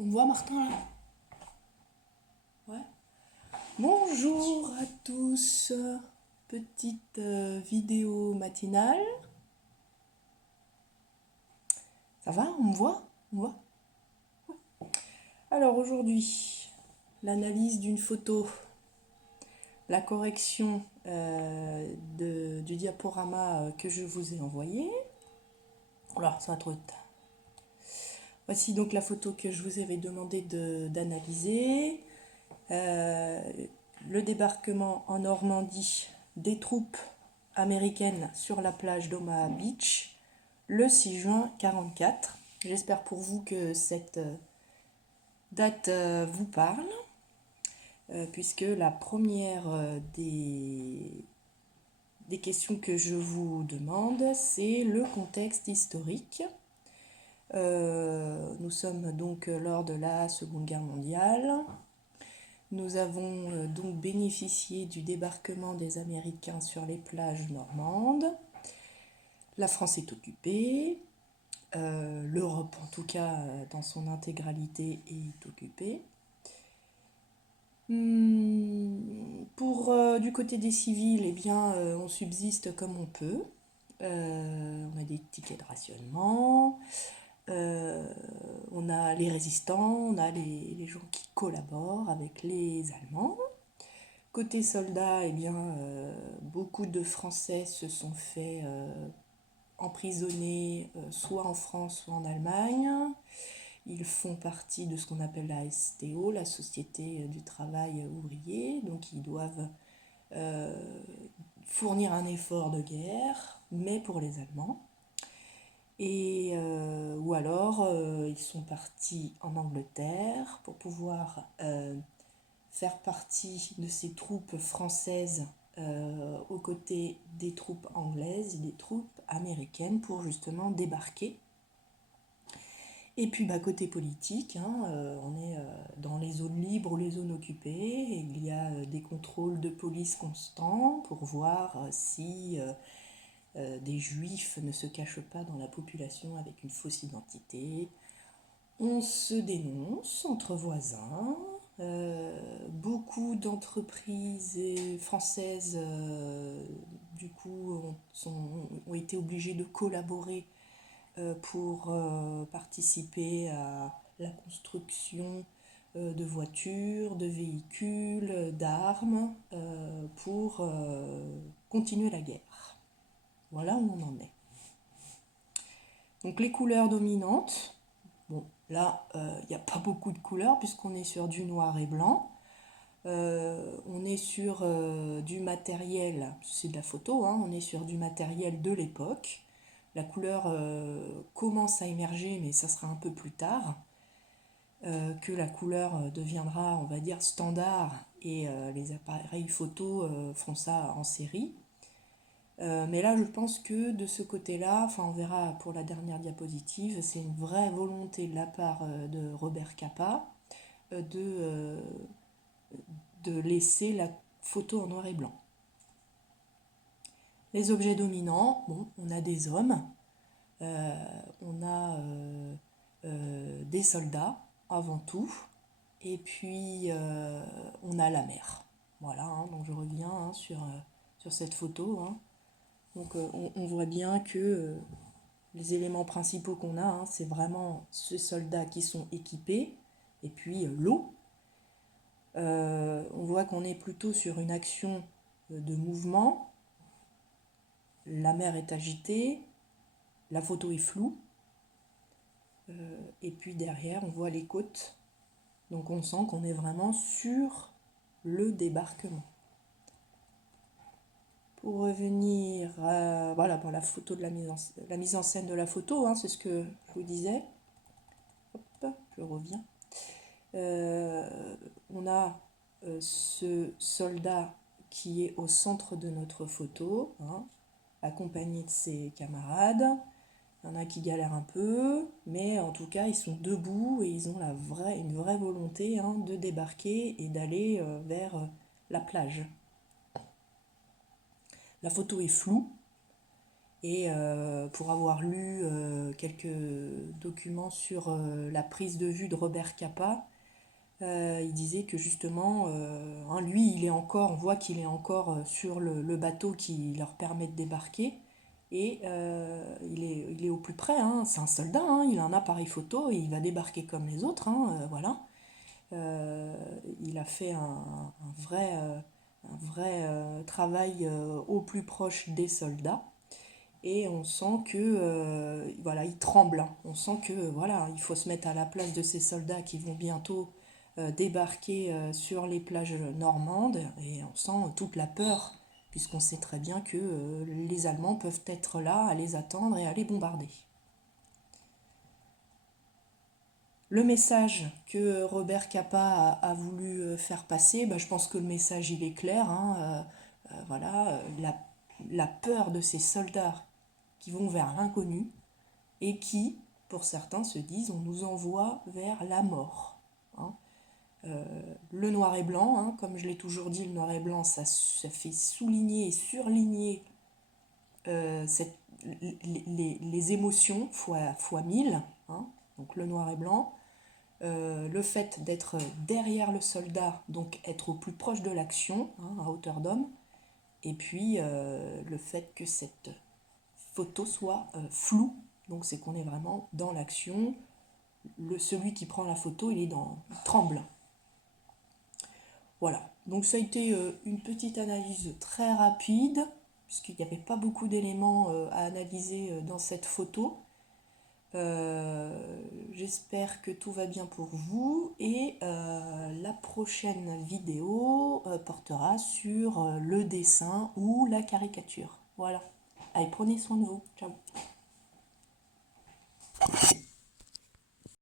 On me voit, Martin, là? Ouais. Bonjour à tous. Petite vidéo matinale. Ça va? On me voit? On me voit? Alors aujourd'hui, l'analyse d'une photo, la correction du diaporama que je vous ai envoyé. Alors, ça va trop vite. Voici donc la photo que je vous avais demandé d'analyser. Le débarquement en Normandie des troupes américaines sur la plage d'Omaha Beach le 6 juin 1944. J'espère pour vous que cette date vous parle, puisque la première des questions que je vous demande, c'est le contexte historique. Nous sommes donc lors de la Seconde Guerre mondiale. Nous avons donc bénéficié du débarquement des Américains sur les plages normandes. La France est occupée. L'Europe, en tout cas, dans son intégralité, est occupée. Du côté des civils, eh bien, on subsiste comme on peut. On a des tickets de rationnement. On a les résistants, on a les gens qui collaborent avec les Allemands. Côté soldats, eh bien, beaucoup de Français se sont fait emprisonner soit en France, soit en Allemagne. Ils font partie de ce qu'on appelle la STO, la Société du Travail Ouvrier. Donc ils doivent fournir un effort de guerre, mais pour les Allemands. Ou alors, ils sont partis en Angleterre pour pouvoir faire partie de ces troupes françaises aux côtés des troupes anglaises et des troupes américaines pour justement débarquer. Et puis côté politique, on est dans les zones libres ou les zones occupées. Il y a des contrôles de police constants pour voir si des juifs ne se cachent pas dans la population avec une fausse identité. On se dénonce entre voisins. Beaucoup d'entreprises françaises du coup ont été obligées de collaborer pour participer à la construction de voitures, de véhicules, d'armes pour continuer la guerre. Voilà où on en est. Donc les couleurs dominantes, bon là il n'y a pas beaucoup de couleurs puisqu'on est sur du noir et blanc. On est sur du matériel, c'est de la photo, on est sur du matériel de l'époque. La couleur commence à émerger, mais ça sera un peu plus tard que la couleur deviendra, on va dire, standard et les appareils photo font ça en série. Mais là, je pense que de ce côté-là, on verra pour la dernière diapositive, c'est une vraie volonté de la part de Robert Capa de laisser la photo en noir et blanc. Les objets dominants, bon, on a des hommes, on a des soldats avant tout, et puis on a la mer. Voilà, donc je reviens sur cette photo. Donc on voit bien que les éléments principaux qu'on a, c'est vraiment ces soldats qui sont équipés, et puis l'eau. On voit qu'on est plutôt sur une action de mouvement. La mer est agitée, la photo est floue, et puis derrière on voit les côtes, donc on sent qu'on est vraiment sur le débarquement. Pour revenir voilà, pour la photo de la mise en scène de la photo, c'est ce que je vous disais. Hop, je reviens. On a ce soldat qui est au centre de notre photo, accompagné de ses camarades. Il y en a qui galèrent un peu, mais en tout cas, ils sont debout et ils ont une vraie volonté de débarquer et d'aller vers la plage. La photo est floue Et pour avoir lu quelques documents sur la prise de vue de Robert Capa, il disait que justement, lui, on voit qu'il est encore sur le bateau qui leur permet de débarquer. Et il est au plus près, hein, c'est un soldat, hein, il a un appareil photo et il va débarquer comme les autres, hein, voilà. Euh, il a fait un vrai travail au plus proche des soldats. Et on sent que voilà, il tremble, hein. On sent que voilà, il faut se mettre à la place de ces soldats qui vont bientôt débarquer sur les plages normandes, et on sent toute la peur puisqu'on sait très bien que les Allemands peuvent être là à les attendre et à les bombarder. Le message que Robert Capa a voulu faire passer, bah, je pense que le message il est clair, hein, voilà, la peur de ces soldats qui vont vers l'inconnu, et qui, pour certains, se disent on nous envoie vers la mort, hein. Le noir et blanc, hein, comme je l'ai toujours dit, le noir et blanc, ça fait souligner et surligner cette, les émotions fois 1000, hein, donc le noir et blanc. Le fait d'être derrière le soldat, donc être au plus proche de l'action, hein, à hauteur d'homme, et puis le fait que cette photo soit floue, donc c'est qu'on est vraiment dans l'action. Celui qui prend la photo, il tremble. Voilà, donc ça a été une petite analyse très rapide, puisqu'il n'y avait pas beaucoup d'éléments à analyser dans cette photo. J'espère que tout va bien pour vous, et la prochaine vidéo portera sur le dessin ou la caricature. Voilà. Allez, prenez soin de vous. Ciao.